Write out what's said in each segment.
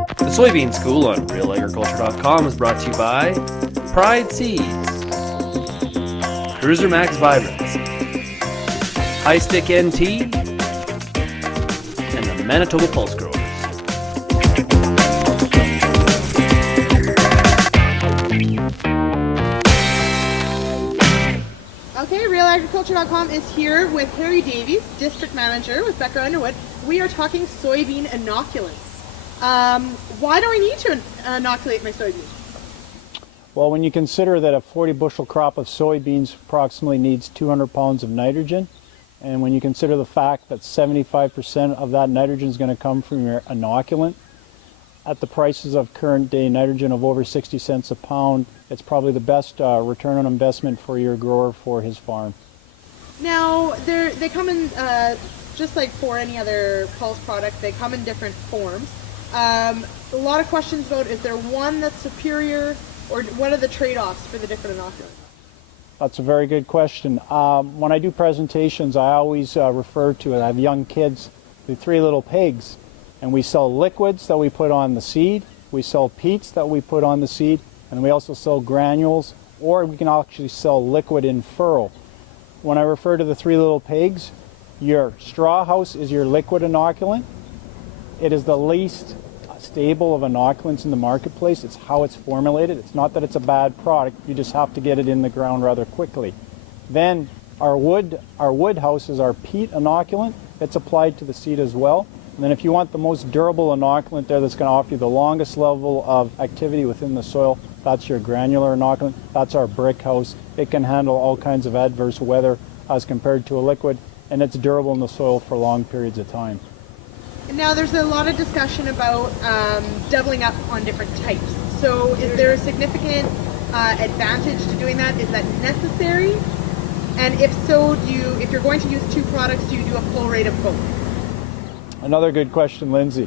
The Soybean School on RealAgriculture.com is brought to you by Pride Seeds, Cruiser Max Vibrance, High Stick NT, and the Manitoba Pulse Growers. Okay, RealAgriculture.com is here with Harry Davies, District Manager with Becker Underwood. We are talking soybean inoculants. Why do I need to inoculate my soybeans? Well, when you consider that a 40 bushel crop of soybeans approximately needs 200 pounds of nitrogen, and when you consider the fact that 75% of that nitrogen is going to come from your inoculant, at the prices of current day nitrogen of over 60 cents a pound, it's probably the best return on investment for your grower for his farm. Now, they come in, just like for any other pulse product, they come in different forms. A lot of questions about, is there one that's superior, or what are the trade-offs for the different inoculants? That's a very good question. When I do presentations, I always refer to it, I have young kids, the three little pigs, and we sell liquids that we put on the seed, we sell peats that we put on the seed, and we also sell granules, or we can actually sell liquid in furrow. When I refer to the three little pigs, your straw house is your liquid inoculant. It is the least stable of inoculants in the marketplace. It's how it's formulated. It's not that it's a bad product, you just have to get it in the ground rather quickly. Then our wood house is our peat inoculant. It's applied to the seed as well. And then if you want the most durable inoculant there that's going to offer you the longest level of activity within the soil, that's your granular inoculant. That's our brick house. It can handle all kinds of adverse weather as compared to a liquid, and it's durable in the soil for long periods of time. And now there's a lot of discussion about doubling up on different types. So is there a significant advantage to doing that? Is that necessary? And if so, if you're going to use two products, do you do a full rate of both? Another good question, Lindsay.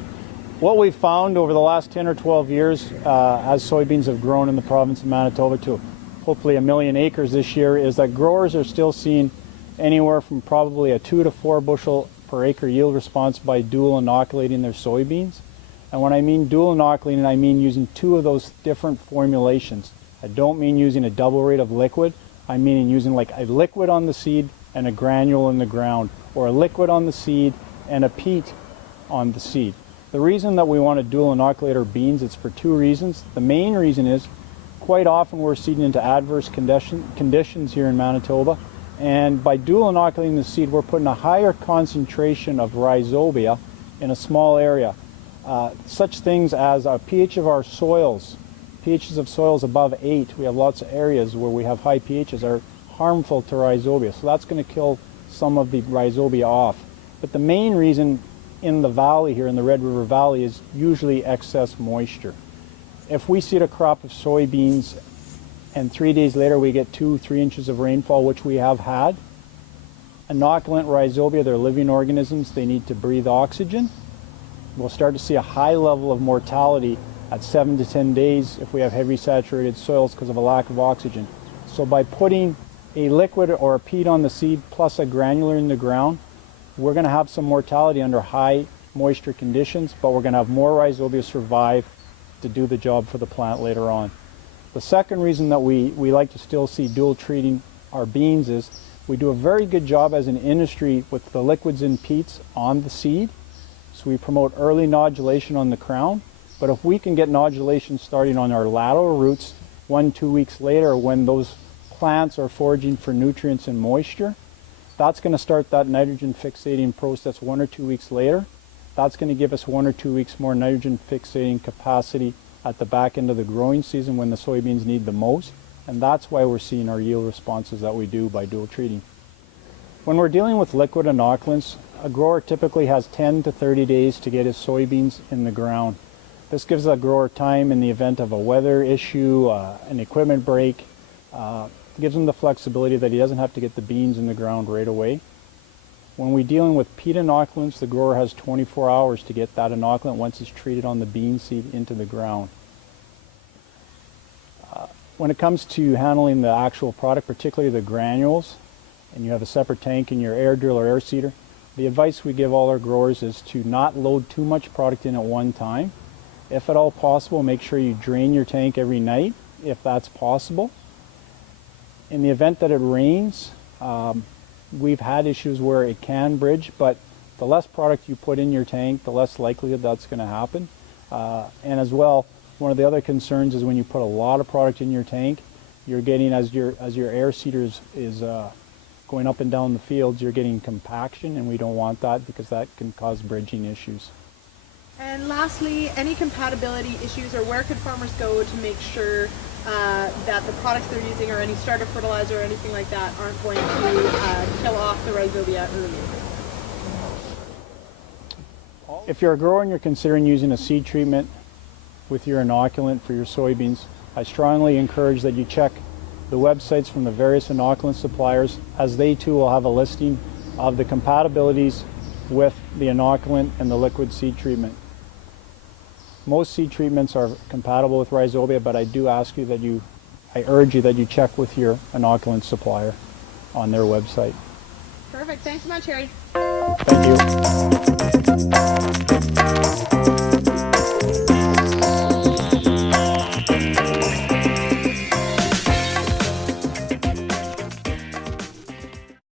What we've found over the last 10 or 12 years as soybeans have grown in the province of Manitoba to hopefully 1 million acres this year is that growers are still seeing anywhere from probably a 2 to 4 bushel per acre yield response by dual inoculating their soybeans. And when I mean dual inoculating, I mean using two of those different formulations. I don't mean using a double rate of liquid. I mean using like a liquid on the seed and a granule in the ground, or a liquid on the seed and a peat on the seed. The reason that we want to dual inoculate our beans is for two reasons. The main reason is quite often we're seeding into adverse conditions here in Manitoba, and by dual inoculating the seed, we're putting a higher concentration of rhizobia in a small area. Such things as a pH of our soils, pHs of soils above 8, we have lots of areas where we have high pHs, are harmful to rhizobia. So that's going to kill some of the rhizobia off. But the main reason in the valley here, in the Red River Valley, is usually excess moisture. If we seed a crop of soybeans and 3 days later we get 2-3 inches of rainfall, which we have had, inoculant rhizobia, they're living organisms, they need to breathe oxygen. We'll start to see a high level of mortality at 7 to 10 days if we have heavy saturated soils because of a lack of oxygen. So by putting a liquid or a peat on the seed plus a granular in the ground, we're going to have some mortality under high moisture conditions, but we're going to have more rhizobia survive to do the job for the plant later on. The second reason that we like to still see dual treating our beans is we do a very good job as an industry with the liquids and peats on the seed. So we promote early nodulation on the crown, but if we can get nodulation starting on our lateral roots 1-2 weeks later when those plants are foraging for nutrients and moisture, that's going to start that nitrogen fixating process 1 or 2 weeks later. That's going to give us 1 or 2 weeks more nitrogen fixating capacity at the back end of the growing season when the soybeans need the most. And that's why we're seeing our yield responses that we do by dual treating. When we're dealing with liquid inoculants, a grower typically has 10 to 30 days to get his soybeans in the ground. This gives a grower time in the event of a weather issue, an equipment break. Gives him the flexibility that he doesn't have to get the beans in the ground right away. When we're dealing with peat inoculants, the grower has 24 hours to get that inoculant once it's treated on the bean seed into the ground. When it comes to handling the actual product, particularly the granules, and you have a separate tank in your air drill or air seeder, the advice we give all our growers is to not load too much product in at one time. If at all possible, make sure you drain your tank every night, if that's possible. In the event that it rains, we've had issues where it can bridge, but the less product you put in your tank, the less likelihood that's going to happen. And as well, one of the other concerns is when you put a lot of product in your tank, you're getting, as your air seeder is going up and down the fields, you're getting compaction, and we don't want that because that can cause bridging issues. And lastly, any compatibility issues, or where could farmers go to make sure that the products they're using, or any starter fertilizer or anything like that, aren't going to kill off the rhizobia early? If you're a grower and you're considering using a seed treatment with your inoculant for your soybeans, I strongly encourage that you check the websites from the various inoculant suppliers, as they too will have a listing of the compatibilities with the inoculant and the liquid seed treatment. Most seed treatments are compatible with rhizobia, but I do ask you that I urge you that you check with your inoculant supplier on their website. Perfect. Thanks so much, Harry. Thank you.